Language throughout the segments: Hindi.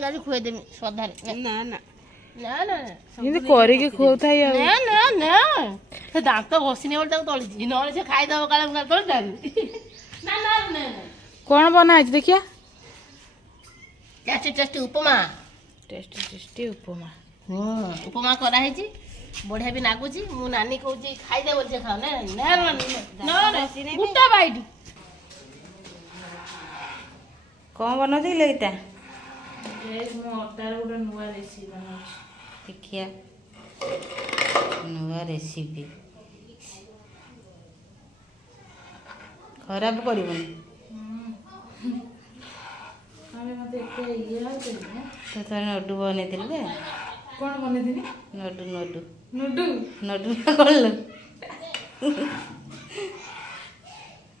गाड़ी खुए देमी श्रद्धा ना ना ना ना ये कोरी के खोता है ना ना ना से दांत घोषिने बोल तक तोली जी नले से खाई दबो काले मुका तोल डाली ना ना ना कौन बना है देखिया टेस्टी टेस्टी उपमा टेस्टी उपमा उपमा करा है जी बढ़िया भी नागुची मु नानी कहू जी खाई दे बोल से खाओ ना ना ना ना गुटा बाइट कौन बना दे लेता एक मो अटार गोटे नुआ रेसिपी बना देखिया नुआ रेसिपी खराब करबनी हमें मते के ये आ तो तार नडू बने दिले कौन बने दिनी नडू नडू नुडू नडू करलो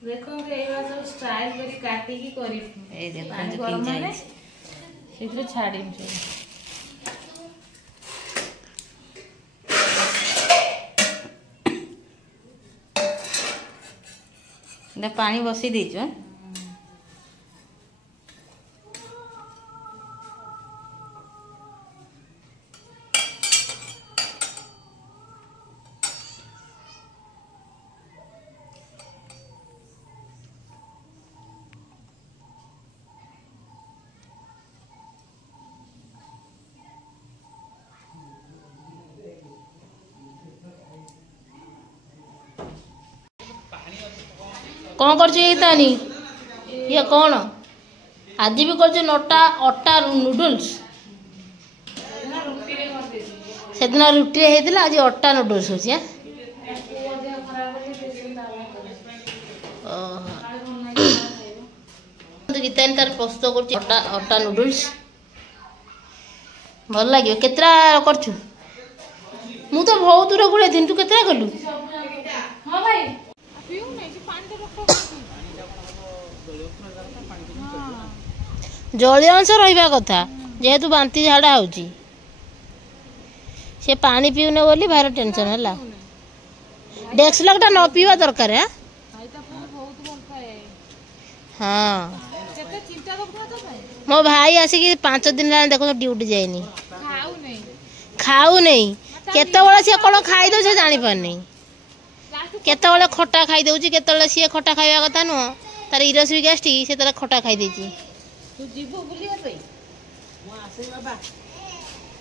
देखो ए सब स्टाइल करी काटी की करी ए देखो पानी गरम माने सेथरे छाडीम से ना पानी बसी देछ कौन कर तानी ये कौन आज भी कर नटा अटा नूडल्स से दिन रुटी होता आज अटा नूडल्स हो गीता तार प्रस्तुत कर अटा नूडल्स भल लगे केतरा कर मु तो बहुत दूर गुड़े दिन तू केतरा कलु हाँ भाई जलीय अंश रहा कथा जेहेतु बांती झाड़ा होची से पानी पीउने बोली भारी टेंशन है डेक्सलॉक टा न पीवा दरकार है हाँ मो भाई आसिक 5 दिन देखो ड्यूटी जाइनी खाऊ नहीं केतबेले सी कौन खाई दो जानी पारनी केतबेले खटा खाई दउची केतबेले सी खटा खाइबा कथा नुह तार इरोसिक गैस्ट्रिक से तार खटा खाई देची तू जीवो बुलिया पे मो आसे बाबा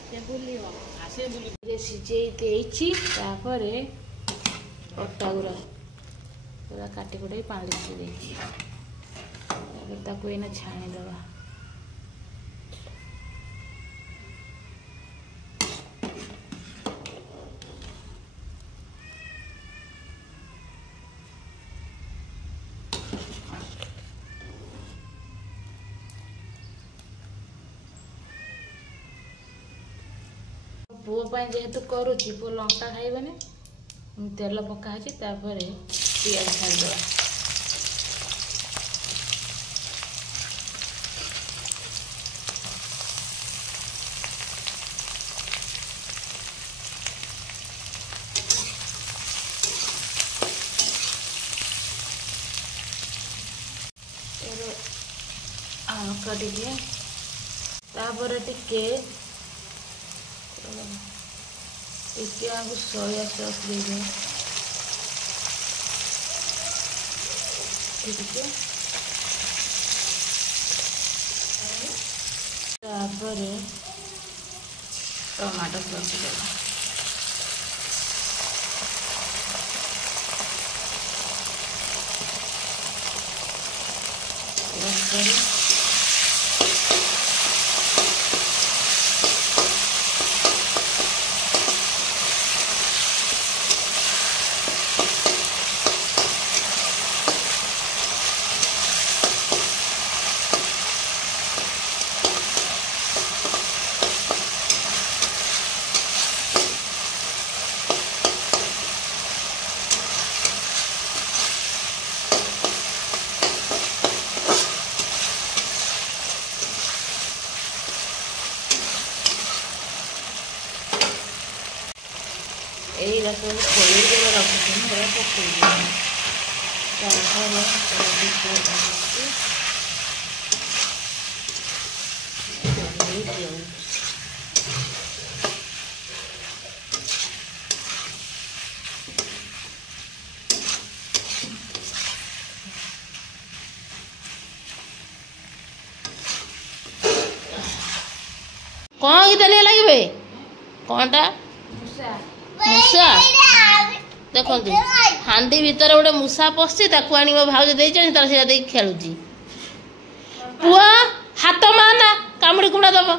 के बुलियो आसे बुली रे सिजेई देइची तापरे अट्टा गुरा पूरा काटी कोडे पानी से देइची तापर ताको एना छाणी दबा पुओ जेहेतु करुच्ची पु लंका खाइबे तेल पका पियाज छाड़देवा हल्का टिके आपको सोया सॉस दे टमाटो सॉस देगा यही सब खोल रखी कौन गीता नहीं लगे कौनटा मूसा देखो हांडी भितर गोटे मूसा पशि आनी मो भाज दे खेलुची पुआ हाथ माना कामुड़ी कुमड़ा दब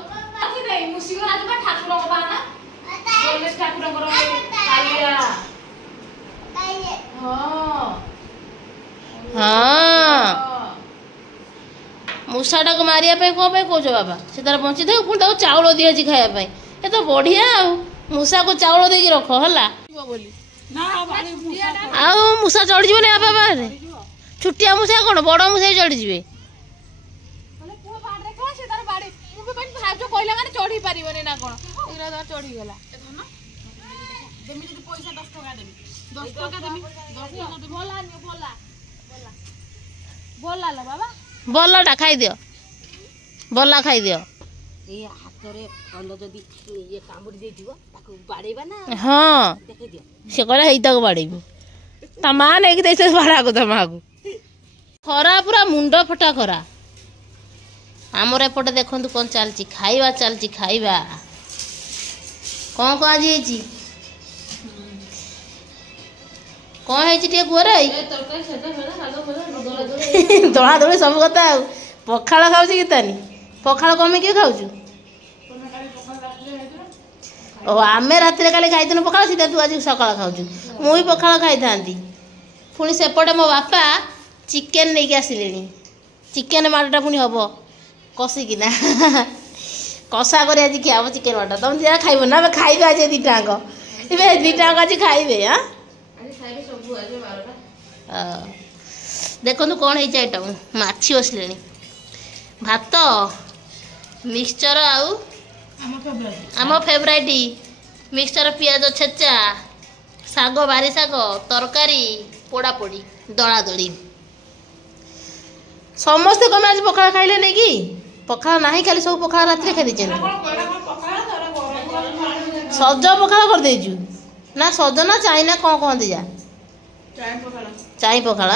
हाँ मूसाटा को मारिया कौन कौच बाबा से तार बंची था पुणी चाउल दिखाई खायापी ये तो बढ़िया मूसा को चाउल दे रख है आउ मूसा चढ़ी जी आप बाहर छुटिया मूसा कौन बड़ मूसा चढ़ी जी चढ़ी पारे ना कौन चढ़ीगला बल्लाटा खाई दियो बल्ला खाई दियो हाँ से कहला हेईताको बाड़ेबी ता मां नहीं दे बाड़ा को माँ को खरा पूरा मुंड फटा खरा आमर एपटे देखु कौन चलती खाइबा चलती खाइबा कौन कौन आज कौन है गुहर दौड़ा दौड़ी सब कथा पखाड़ खाऊ गीतानी पखाड़ कमी किए खाऊ ओ आम रात काली खाई पखाड़ सीधा तू आज सका खाऊ मुझे पखाड़ खाई था पुणी सेपटे मो बापा चिकेन नहीं आसिले चिकेन माटा पुणी हम कषिकिना कषा कर आज क्या हम चिकेन माटा तुम जरा खाइब ना खाइबे आज दीटाक दीटाक आज खाइबे हाँ देखो कौन है आइटम माछी बसले भात मिक्सचर आम फेवराइट मिक्सचर पियाज छेचा साग बारी साग तरकारी पोड़ा पोड़ी दला दली समस्ते कम आज पखाड़ खाइले नहीं कि पखाड़ ना खाली सब पखाड़ रात खाई सज पखाड़ कर देजु ना सज ना चाइना कौन कहते जा चाई पखाड़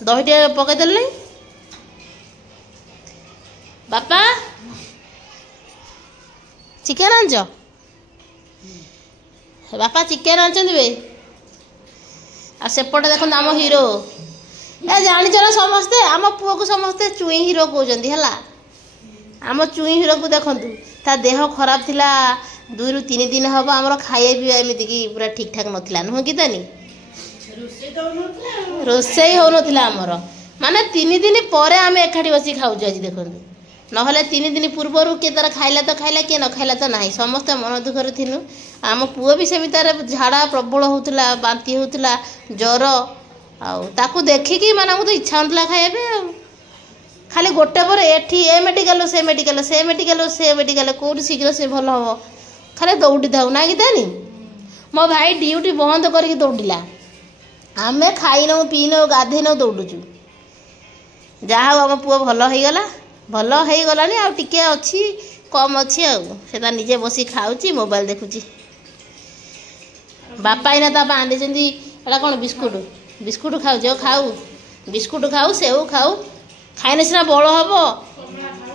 दहीटे पकईदेल बापा चिकेन आंच बापा चिकेन आनते आसेपटे देखो आम हीरो ए जानी ना समस्ते आम पुआ को समस्ते चुई हीरो कहते है आम चुई हीरो को देखु ता देह खराब थिला 2 ରୁ 3 दिन हम आम खाए पीवा एमती पूरा ठीक ठाक नाला नुह कि तानी रोसई हो नामर माने 3 दिन पर आम एकाठी बस खाऊ आज देखो ना 3 दिन पूर्वर किए तार खाइला तो खाइला किए न खाइला तो ना समस्त मन दुखर थिलु आम पुओ भी सेमि तार झाड़ा प्रबल होता बांती होता ज्वर आकु देखिकी माने तो इच्छा होता खाइबे खाली गोटे पर एठी ए मेडिकल से मेडिकल से मेडिकल से मेडिकल कौट शीघ्र से भल हम खाली दौड़ी था ना कि तानी मो भाई ड्यूटी बंद करके दौड़िला आम खाई नौ पी नौ गाधे नौ दौड़ुचु जहाँ आम पुओ भल हो गला भल हो गलानी आ टिके अच्छी कम अच्छी आटा निजे बसी खाऊची मोबाइल देखुची बापा इना ता आंदे कौन बिस्कुट बिस्कुट खाऊ खाऊ बिस्कुट खाऊ सेव खाऊ खाइने सीना बल हम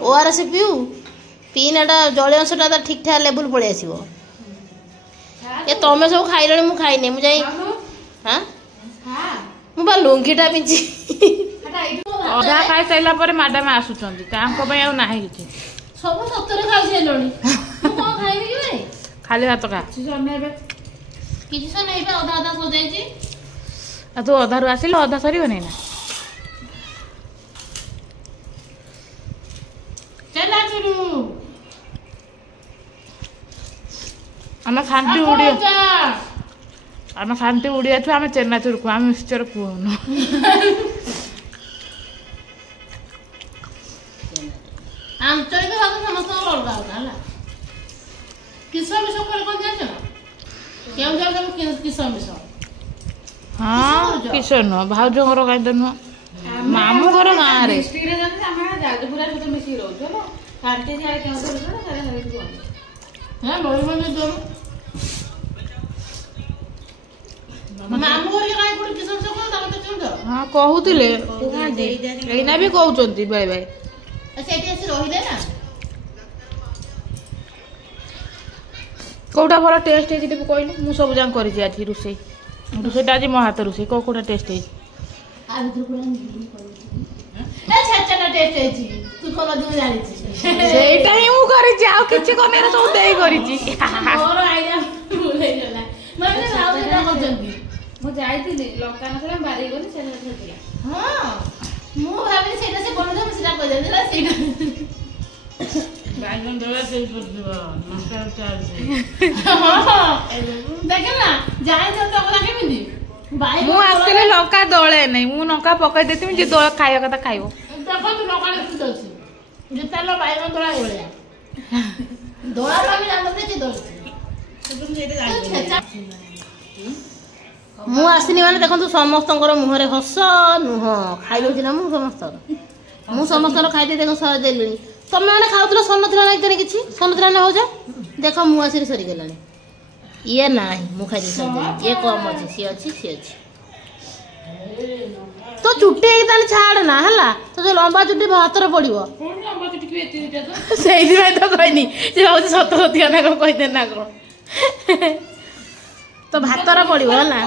ORS पीऊ पीनाटा जल अंशटा ठीक ठाक लेवल पलि आस तुम सब खाइल मुझे खाइनी मुझे हाँ मुझे लुंगीटा पिंची अधा खाई सारा पर मैडम आसुचंदी ना कि सब सतरे खाई सारे कौन खाइबी कि खाली भात खा किसी नहीं अधा अधा सजाई तू अधारू आसिल अधा सर ना आम खाती उड़िया छुआ आम चेनाचुर को आम मिक्सचर कहून आंचलिक भाषा समस्त अलग अलग है किसम विषय कौन जान क्यों जान किसम विषय हाँ किस नुह भाज घर कहीं नुह मामू घर गाँव हाँ कहते एना भी कहते बेले बेले କୋଉଟା ଭଲ ଟେଷ୍ଟ ହେଇଛି ଟିକେ କହିଲି ମୁଁ ସବୁ ଯାକ କରିଛି ଆଜି ରୋଷେଇ ରୋଷେଇଟା ଆଜି ମୋ ହାତ ରୋଷେଇ କୋଉଟା ଟେଷ୍ଟ ହେଇଛି ସେଇଟା ହିଁ ମୁଁ କରିଛି ଆଉ କିଛି କନେରେ ସବୁ ଦେଇ କରିଛି ମୁଁ ଯାଇଥିଲି ଲଙ୍କା ନଥିଲା ବାରି ଗଲି ସେ ଥିଲା ହଁ ମୁଁ ଭାବିଲି ସେଇଟା ସେ ବନେଇଦେବ ସେଟା କହିଦେଲି ସେଇଟା ବାଇଗଣ ଦଳା ଦେଇ କରିଯିବ ଲଙ୍କା ଚାର୍ଜ ଦେଖ ନା ଜାଣିଛ ତମଲା କେମିତି ମୁଁ ଆସିଥିଲି ଲଙ୍କା ଦଳେ ନାହିଁ ମୁଁ ଲଙ୍କା ପକାଇ ଦେଇଥିବି ଯେ ଦଳ ଖାଇବା କଥା ଖାଇବ ଦେଖ ତୁ ଲଙ୍କା ଦେଖି ଅଛି ଯେତେବେଳେ ବାଇଗଣ ଦଳା ଏଇଭଳିଆ ଦଳା ଭାବି ଜାଣିದ್ರೆ ଯେ ଦଳୁଛି ମୁଁ ଆସିନି ମାନେ ଦେଖନ୍ତୁ ସମସ୍ତଙ୍କର ମୁହଁରେ ହସ ନୁହଁ ଖାଇଦଉଛି ନା ମୁଁ ସମସ୍ତଙ୍କର ମୁଁ ସମସ୍ତଙ୍କର ଖାଇଦେଇ ଦେଖ ସହ ଦେଲିଣି ତମେ ମାନେ ଖାଉଥିଲ ସରିନଥିଲା ନା ଏତେ କିଛି ସରିନଥିଲା ନା ଭାଉଜ ଦେଖ ମୁଁ ଆସିକି ସରିଗଲାଣି ଇଏ ନାହିଁ ମୁଁ ଖାଇଦେଇ ସରିଦେଲି ଇଏ କମ ଅଛି ସିଏ ଅଛି ତ ଚୁଟି ହେଇକି ତାହେଲେ ଛାଡ ନା ହେଲା ତ ଯୋଉ ଲମ୍ବା ଚୁଟି ହାତରେ ପଡିବ ସେଇଥିପାଇଁ ତ କହିନି ସେ ଭାବୁଛି ସତ ସତିଆ ନା କଣ କହିଦେ ନା କଣ ତ ଭାତର ପଡିବ ହେଲା